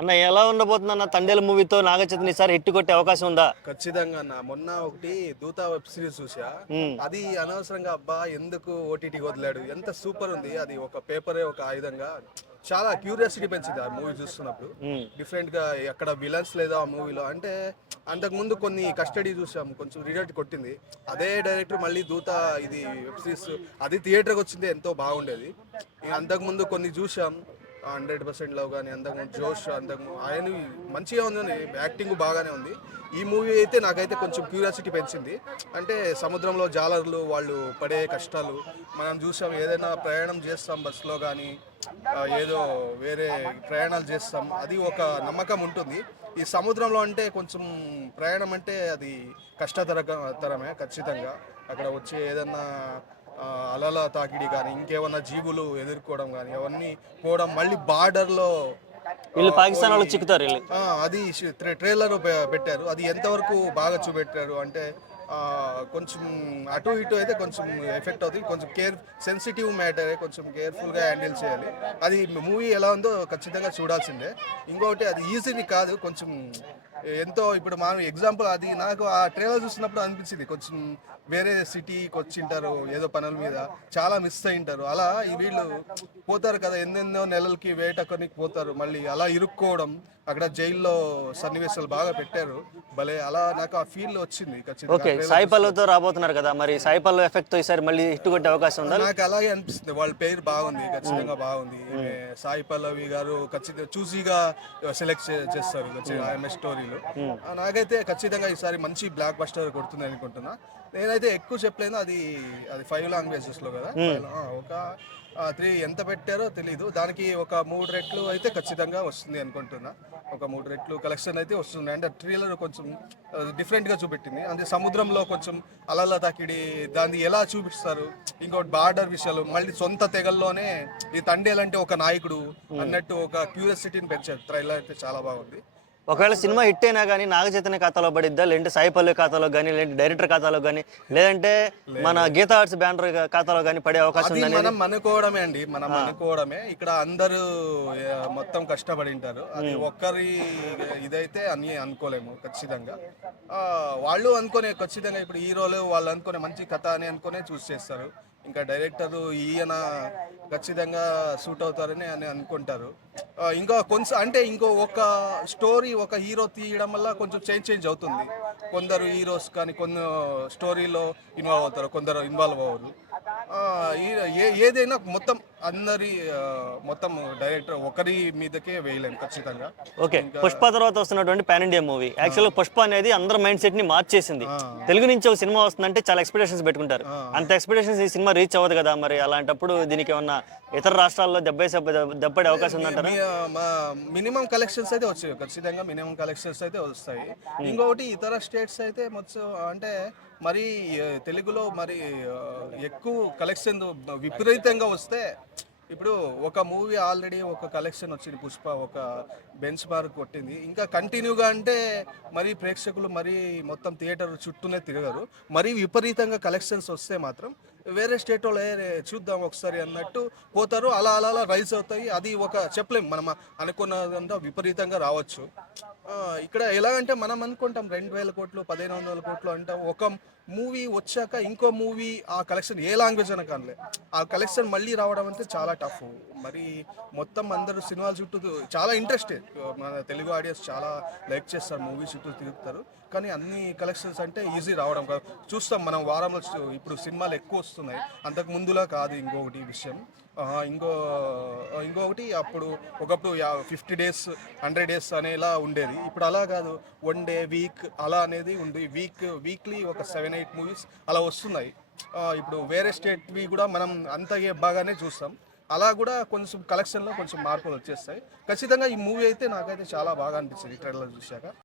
అన్న ఎలా ఉండబోతుందన్న తండేలు మూవీతో నాగచైతన్య ఈసారి హిట్ కొట్టే అవకాశం ఉందా? ఖచ్చితంగా అన్న. మొన్న ఒకటి దూత వెబ్ సిరీస్ చూసా. అది అనవసరంగా అబ్బా ఎందుకు ఓటీటీ వదిలాడు, ఎంత సూపర్ ఉంది అది. ఒక పేపరే ఒక ఆయుధంగా చాలా క్యూరియాసిటీ పెంచింది ఆ మూవీ చూస్తున్నప్పుడు. డిఫరెంట్ గా ఎక్కడ విలన్స్ లేదా ఆ మూవీలో అంటే అంతకు ముందు కొన్ని కస్టడీ చూసాం, కొంచెం రిజల్ట్ కొట్టింది. అదే డైరెక్టర్ మళ్ళీ దూత ఇది వెబ్ సిరీస్ అది థియేటర్కి వచ్చింది ఎంతో బాగుండేది. అంతకు ముందు కొన్ని చూసాం, 100% లవ్ కానీ, అంతకు జోష్, అంతకు ఆయన మంచిగా ఉంది, యాక్టింగ్ బాగానే ఉంది. ఈ మూవీ అయితే నాకైతే కొంచెం క్యూరియాసిటీ పెంచింది. అంటే సముద్రంలో జాలర్లు వాళ్ళు పడే కష్టాలు మనం చూసాం. ఏదైనా ప్రయాణం చేస్తాం బస్సులో కానీ, ఏదో వేరే ప్రయాణాలు చేస్తాం, అది ఒక నమ్మకం ఉంటుంది. ఈ సముద్రంలో అంటే కొంచెం ప్రయాణం అంటే అది కష్టతరమే ఖచ్చితంగా. అక్కడ వచ్చే ఏదన్నా అలల తాకిడి కానీ, ఇంకేమన్నా జీవులు ఎదుర్కోవడం కానీ, అవన్నీ పోవడం, మళ్ళీ బార్డర్లో వీళ్ళు పాకిస్తాన్ వాళ్ళు చిక్కుతారు వీళ్ళు. అది ట్రైలర్ పెట్టారు. అది ఎంతవరకు బాగా చూపెట్టారు అంటే కొంచెం అటు ఇటు అయితే కొంచెం ఎఫెక్ట్ అవుతుంది. కొంచెం సెన్సిటివ్ మ్యాటర్, కొంచెం కేర్ఫుల్గా హ్యాండిల్ చేయాలి. అది మూవీ ఎలా ఉందో ఖచ్చితంగా చూడాల్సిందే. ఇంకొకటి అది ఈజీని కాదు, కొంచెం ఎంతో ఇప్పుడు మనం ఎగ్జాంపుల్ అది నాకు ఆ ట్రైలర్ చూసినప్పుడు అనిపించింది, కొంచెం వేరే సిటీకి వచ్చింటారు ఏదో పనుల మీద, చాలా మిస్ అయింటారు. అలా ఈ వీళ్ళు పోతారు కదా, ఎన్నెన్నో నెలలకి వేటకొని పోతారు, మళ్ళీ అలా ఇరుక్కోవడం, అక్కడ జైల్లో సన్నివేశాలు బాగా పెట్టారు భలే. అలా నాకు ఆ ఫీల్ వచ్చింది ఓకే, సాయి పల్లవితో రాబోతున్నారు కదా, మరి సాయి పల్లవి ఎఫెక్ట్ తో ఈసారి మళ్ళీ హిట్ కొట్టే అవకాశం ఉందా? నాకు అలాగే అనిపిస్తుంది. వాళ్ళ పేరు బాగుంది, ఖచ్చితంగా బాగుంది. సాయి పల్లవి గారు ఖచ్చితంగా చూసీగా సెలెక్ట్ చేస్తారు ఆమె స్టోరీలు. నాకైతే ఖచ్చితంగా ఈసారి మంచి బ్లాక్ బస్టర్ కొడుతుంది అనుకుంటున్నా. నేనైతే ఎక్కువ చెప్పలేను, అది 5 లాంగ్వేజెస్ లో కదా, ఒక 3 ఎంత పెట్టారో తెలీదు. దానికి ఒక 3 రెట్లు అయితే ఖచ్చితంగా వస్తుంది అనుకుంటున్నా. ఒక 3 రెట్లు కలెక్షన్ అయితే వస్తుంది. అంటే ట్రైలర్ కొంచెం డిఫరెంట్ గా చూపెట్టింది. అంటే సముద్రంలో కొంచెం అలల తాకిడి దాన్ని ఎలా చూపిస్తారు, ఇంకోటి బార్డర్ విషయాలు, మళ్ళీ సొంత తెగల్లోనే ఈ తండేలంటే ఒక నాయకుడు అన్నట్టు ఒక క్యూరియాసిటీని పెంచారు. ట్రైలర్ అయితే చాలా బాగుంది. ఒకవేళ సినిమా హిట్ అయినా కానీ నాగచైతన్య ఖాతాలో పడిద్దా, లేదంటే సాయి పల్లవి ఖాతాలో కానీ, లేదంటే డైరెక్టర్ ఖాతాలో కానీ, లేదంటే మన గీతా ఆర్ట్స్ బ్యానర్ ఖాతాలో కానీ పడే అవకాశం ఉంది? మనం అనుకోవడమే అండి, మనం అనుకోవడమే. ఇక్కడ అందరూ మొత్తం కష్టపడి ఉంటారు, అది ఒక్కరి ఇదైతే అని అనుకోలేము ఖచ్చితంగా. వాళ్ళు అనుకునే ఖచ్చితంగా ఇప్పుడు హీరోలు వాళ్ళు అనుకునే మంచి కథ అని అనుకునే చూస్ చేస్తారు. ఇంకా డైరెక్టరు ఈయన ఖచ్చితంగా సూట్ అవుతారని అని అనుకుంటారు. ఇంకా కొంచెం అంటే ఇంకో ఒక స్టోరీ ఒక హీరో తీయడం వల్ల కొంచెం చేంజ్ అవుతుంది. కొందరు హీరోస్ కానీ కొన్ని స్టోరీలో ఇన్వాల్వ్ అవుతారు, కొందరు ఇన్వాల్వ్ అవ్వరు. ఏదైనా మొత్తం అందరి మొత్తం డైరెక్టర్ ఒకరి మీదకే వేయలేము ఖచ్చితంగా. ఓకే, పుష్ప తర్వాత వస్తున్నటువంటి పాన్ ఇండియా మూవీ యాక్చువల్గా పుష్ప అనేది అందరి మైండ్ సెట్ ని మార్చేసింది. తెలుగు నుంచి ఒక సినిమా వస్తుందంటే చాలా ఎక్స్పెక్టేషన్స్ పెట్టుకుంటారు. అంత ఎక్స్పెక్టేషన్స్ ఈ సినిమా రీచ్ అవ్వదు కదా, మరి అలాంటప్పుడు దీనికి ఏమన్నా ఇతర రాష్ట్రాల్లో దెబ్బడే అవకాశం ఉందంటారా? మినిమం కలెక్షన్స్ అయితే వచ్చాయి ఖచ్చితంగా, మినిమం కలెక్షన్స్ అయితే వస్తాయి. ఇంకొకటి ఇతర స్టేట్స్ అయితే మొత్తం అంటే మరి తెలుగులో మరి ఎక్కువ కలెక్షన్ విపరీతంగా వస్తే, ఇప్పుడు ఒక మూవీ ఆల్రెడీ ఒక కలెక్షన్ వచ్చింది పుష్ప, ఒక బెంచ్ మార్క్ కొట్టింది, ఇంకా కంటిన్యూగా అంటే మరి ప్రేక్షకులు మరి మొత్తం థియేటర్ చుట్టూనే తిరగరు. మరీ విపరీతంగా కలెక్షన్స్ వస్తే మాత్రం వేరే స్టేట్ వాళ్ళు చూద్దాం ఒకసారి అన్నట్టు పోతారు. అలా అలా అలా రైజ్ అవుతాయి. అది ఒక చెప్పలేం, మనం అనుకున్నదంతా విపరీతంగా రావచ్చు. ఇక్కడ ఎలాగంటే మనం అనుకుంటాం 2000 కోట్లు 1500 కోట్లు అంటాం. ఒక మూవీ వచ్చాక ఇంకో మూవీ ఆ కలెక్షన్ ఏ లాంగ్వేజ్ అయినా కానీ ఆ కలెక్షన్ మళ్ళీ రావడం అంటే చాలా టఫ్. మరి మొత్తం అందరూ సినిమాల చుట్టూ చాలా ఇంట్రెస్టెడ్, మన తెలుగు ఆడియన్స్ చాలా లైక్ చేస్తారు, మూవీ చుట్టూ తిరుగుతారు. కానీ అన్ని కలెక్షన్స్ అంటే ఈజీ రావడం కాదు. చూస్తాం మనం వారంలో ఇప్పుడు సినిమాలు ఎక్కువ వస్తున్నాయి, అంతకు ముందులా కాదు. ఇంకొకటి విషయం ఇంకొకటి అప్పుడు ఒకప్పుడు 50 days 100 days అనేలా ఉండేది. ఇప్పుడు అలా కాదు, 1 day వీక్ అలా అనేది ఉంది. వీక్లీ ఒక 7-8 మూవీస్ అలా వస్తున్నాయి. ఇప్పుడు వేరే స్టేట్వి కూడా మనం అంత బాగానే చూస్తాం. అలా కూడా కొంచెం కలెక్షన్లో కొంచెం మార్పులు వచ్చేస్తాయి. ఖచ్చితంగా ఈ మూవీ అయితే నాకైతే చాలా బాగా అనిపించింది ట్రైలర్ చూశాక.